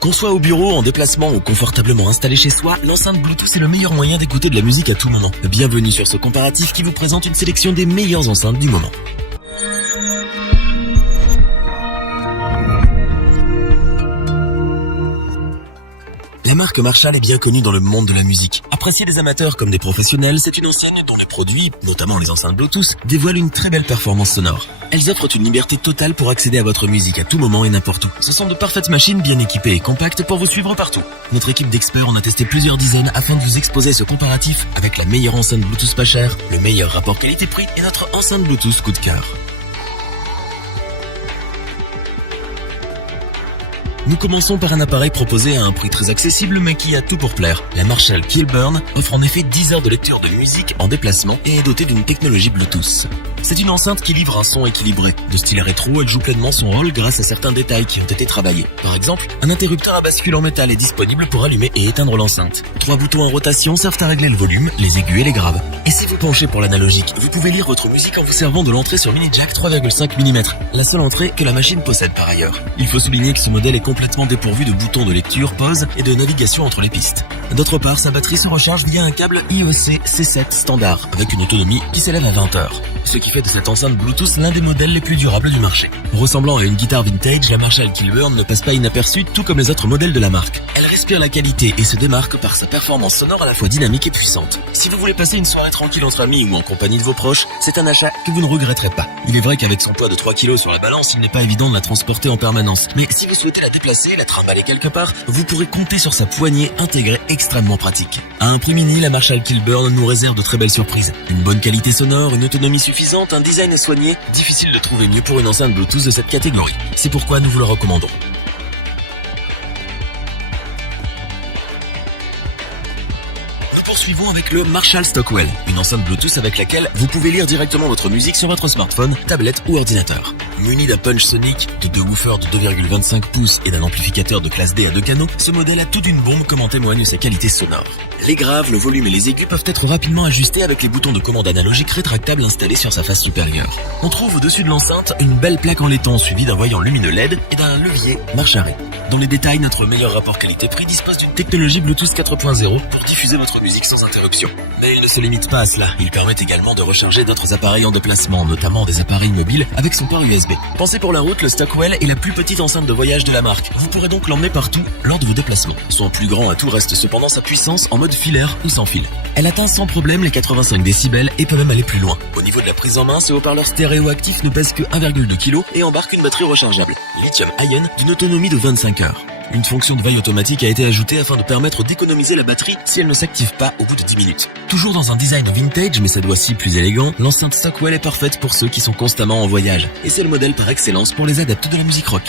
Qu'on soit au bureau, en déplacement ou confortablement installé chez soi, l'enceinte Bluetooth est le meilleur moyen d'écouter de la musique à tout moment. Bienvenue sur ce comparatif qui vous présente une sélection des meilleures enceintes du moment. La marque Marshall est bien connue dans le monde de la musique. Appréciée des amateurs comme des professionnels, c'est une enseigne dont les produits, notamment les enceintes Bluetooth, dévoilent une très belle performance sonore. Elles offrent une liberté totale pour accéder à votre musique à tout moment et n'importe où. Ce sont de parfaites machines bien équipées et compactes pour vous suivre partout. Notre équipe d'experts en a testé plusieurs dizaines afin de vous exposer ce comparatif avec la meilleure enceinte Bluetooth pas chère, le meilleur rapport qualité-prix et notre enceinte Bluetooth coup de cœur. Nous commençons par un appareil proposé à un prix très accessible mais qui a tout pour plaire. La Marshall Kilburn offre en effet 10 heures de lecture de musique en déplacement et est dotée d'une technologie Bluetooth. C'est une enceinte qui livre un son équilibré. De style rétro, elle joue pleinement son rôle grâce à certains détails qui ont été travaillés. Par exemple, un interrupteur à bascule en métal est disponible pour allumer et éteindre l'enceinte. 3 boutons en rotation servent à régler le volume, les aigus et les graves. Et si vous penchez pour l'analogique, vous pouvez lire votre musique en vous servant de l'entrée sur mini jack 3,5 mm, la seule entrée que la machine possède par ailleurs. Il faut souligner que ce modèle est complètement dépourvu de boutons de lecture, pause et de navigation entre les pistes. D'autre part, sa batterie se recharge via un câble IEC C7 standard, avec une autonomie qui s'élève à 20 heures. Ce qui fait de cette enceinte Bluetooth l'un des modèles les plus durables du marché. Ressemblant à une guitare vintage, la Marshall Kilburn ne passe pas inaperçue tout comme les autres modèles de la marque. Elle respire la qualité et se démarque par sa performance sonore à la fois dynamique et puissante. Si vous voulez passer une soirée tranquille entre amis ou en compagnie de vos proches, c'est un achat que vous ne regretterez pas. Il est vrai qu'avec son poids de 3 kg sur la balance, il n'est pas évident de la transporter en permanence. Mais si vous souhaitez la déplacer, la trimballer quelque part, vous pourrez compter sur sa poignée intégrée extrêmement pratique. À un prix mini, la Marshall Kilburn nous réserve de très belles surprises. Une bonne qualité sonore, une autonomie suffisante, un design soigné, difficile de trouver mieux pour une enceinte Bluetooth de cette catégorie. C'est pourquoi nous vous le recommandons. Poursuivons avec le Marshall Stockwell, une enceinte Bluetooth avec laquelle vous pouvez lire directement votre musique sur votre smartphone, tablette ou ordinateur. Muni d'un punch sonique, de 2 woofers de 2,25 pouces et d'un amplificateur de classe D à 2 canaux, ce modèle a tout d'une bombe comme en témoigne sa qualité sonore. Les graves, le volume et les aigus peuvent être rapidement ajustés avec les boutons de commande analogiques rétractables installés sur sa face supérieure. On trouve au-dessus de l'enceinte une belle plaque en laiton suivie d'un voyant lumineux LED et d'un levier marche arrêt. Dans les détails, notre meilleur rapport qualité-prix dispose d'une technologie Bluetooth 4.0 pour diffuser votre musique sans interruption. Mais il ne se limite pas à cela, il permet également de recharger d'autres appareils en déplacement, notamment des appareils mobiles avec son port USB. Pensez pour la route, le Stockwell est la plus petite enceinte de voyage de la marque. Vous pourrez donc l'emmener partout lors de vos déplacements. Son plus grand atout reste cependant sa puissance en mode filaire ou sans fil. Elle atteint sans problème les 85 décibels et peut même aller plus loin. Au niveau de la prise en main, ce haut-parleur stéréo actif ne pèse que 1,2 kg et embarque une batterie rechargeable lithium-ion d'une autonomie de 25 heures. Une fonction de veille automatique a été ajoutée afin de permettre d'économiser la batterie si elle ne s'active pas au bout de 10 minutes. Toujours dans un design vintage mais cette fois-ci plus élégant, l'enceinte Stockwell est parfaite pour ceux qui sont constamment en voyage. Et c'est le modèle par excellence pour les adeptes de la musique rock.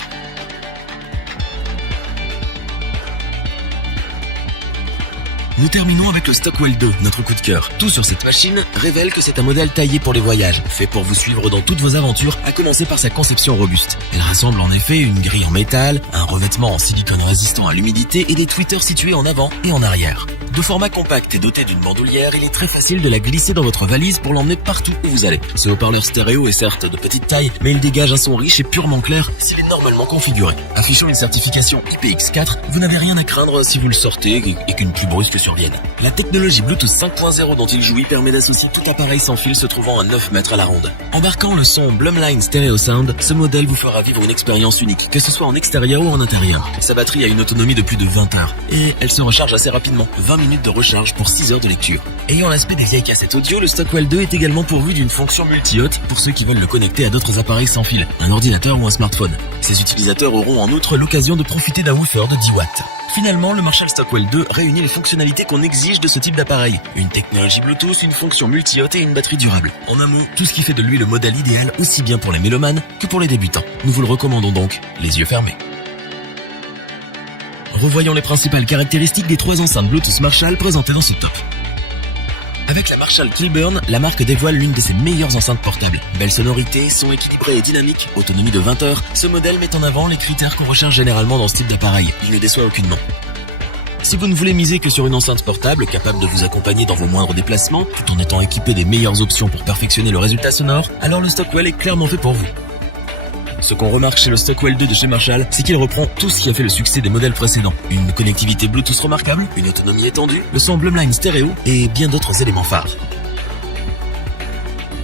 Nous terminons avec le Stockwell 2, notre coup de cœur. Tout sur cette machine révèle que c'est un modèle taillé pour les voyages, fait pour vous suivre dans toutes vos aventures, à commencer par sa conception robuste. Elle rassemble en effet une grille en métal, un revêtement en silicone résistant à l'humidité et des tweeters situés en avant et en arrière. De format compact et doté d'une bandoulière, il est très facile de la glisser dans votre valise pour l'emmener partout où vous allez. Ce haut-parleur stéréo est certes de petite taille, mais il dégage un son riche et purement clair s'il est normalement configuré. Affichant une certification IPX4, vous n'avez rien à craindre si vous le sortez et qu'une plus brusque survienne. La technologie Bluetooth 5.0 dont il jouit permet d'associer tout appareil sans fil se trouvant à 9 mètres à la ronde. Embarquant le son Blumline Stereo Sound, ce modèle vous fera vivre une expérience unique, que ce soit en extérieur ou en intérieur. Sa batterie a une autonomie de plus de 20 heures et elle se recharge assez rapidement, 20 minutes de recharge pour 6 heures de lecture. Ayant l'aspect des vieilles cassettes audio, le Stockwell 2 est également pourvu d'une fonction multi-hôte pour ceux qui veulent le connecter à d'autres appareils sans fil, un ordinateur ou un smartphone. Ces utilisateurs auront en outre l'occasion de profiter d'un woofer de 10 watts. Finalement, le Marshall Stockwell 2 réunit les fonctionnalités qu'on exige de ce type d'appareil. Une technologie Bluetooth, une fonction multi-hôte et une batterie durable. En un mot, tout ce qui fait de lui le modèle idéal aussi bien pour les mélomanes que pour les débutants. Nous vous le recommandons donc, les yeux fermés. Revoyons les principales caractéristiques des 3 enceintes Bluetooth Marshall présentées dans ce top. Avec la Marshall Kilburn, la marque dévoile l'une de ses meilleures enceintes portables. Belle sonorité, son équilibré et dynamique, autonomie de 20 heures, ce modèle met en avant les critères qu'on recherche généralement dans ce type d'appareil. Il ne déçoit aucunement. Si vous ne voulez miser que sur une enceinte portable capable de vous accompagner dans vos moindres déplacements, tout en étant équipé des meilleures options pour perfectionner le résultat sonore, alors le Stockwell est clairement fait pour vous. Ce qu'on remarque chez le Stockwell 2 de chez Marshall, c'est qu'il reprend tout ce qui a fait le succès des modèles précédents. Une connectivité Bluetooth remarquable, une autonomie étendue, le son Blumline stéréo et bien d'autres éléments phares.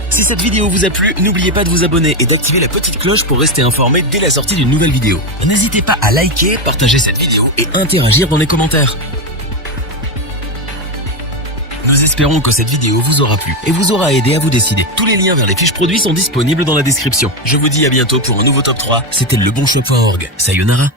Si cette vidéo vous a plu, n'oubliez pas de vous abonner et d'activer la petite cloche pour rester informé dès la sortie d'une nouvelle vidéo. N'hésitez pas à liker, partager cette vidéo et interagir dans les commentaires. Nous espérons que cette vidéo vous aura plu et vous aura aidé à vous décider. Tous les liens vers les fiches produits sont disponibles dans la description. Je vous dis à bientôt pour un nouveau top 3. C'était lebonchoix.org. Sayonara.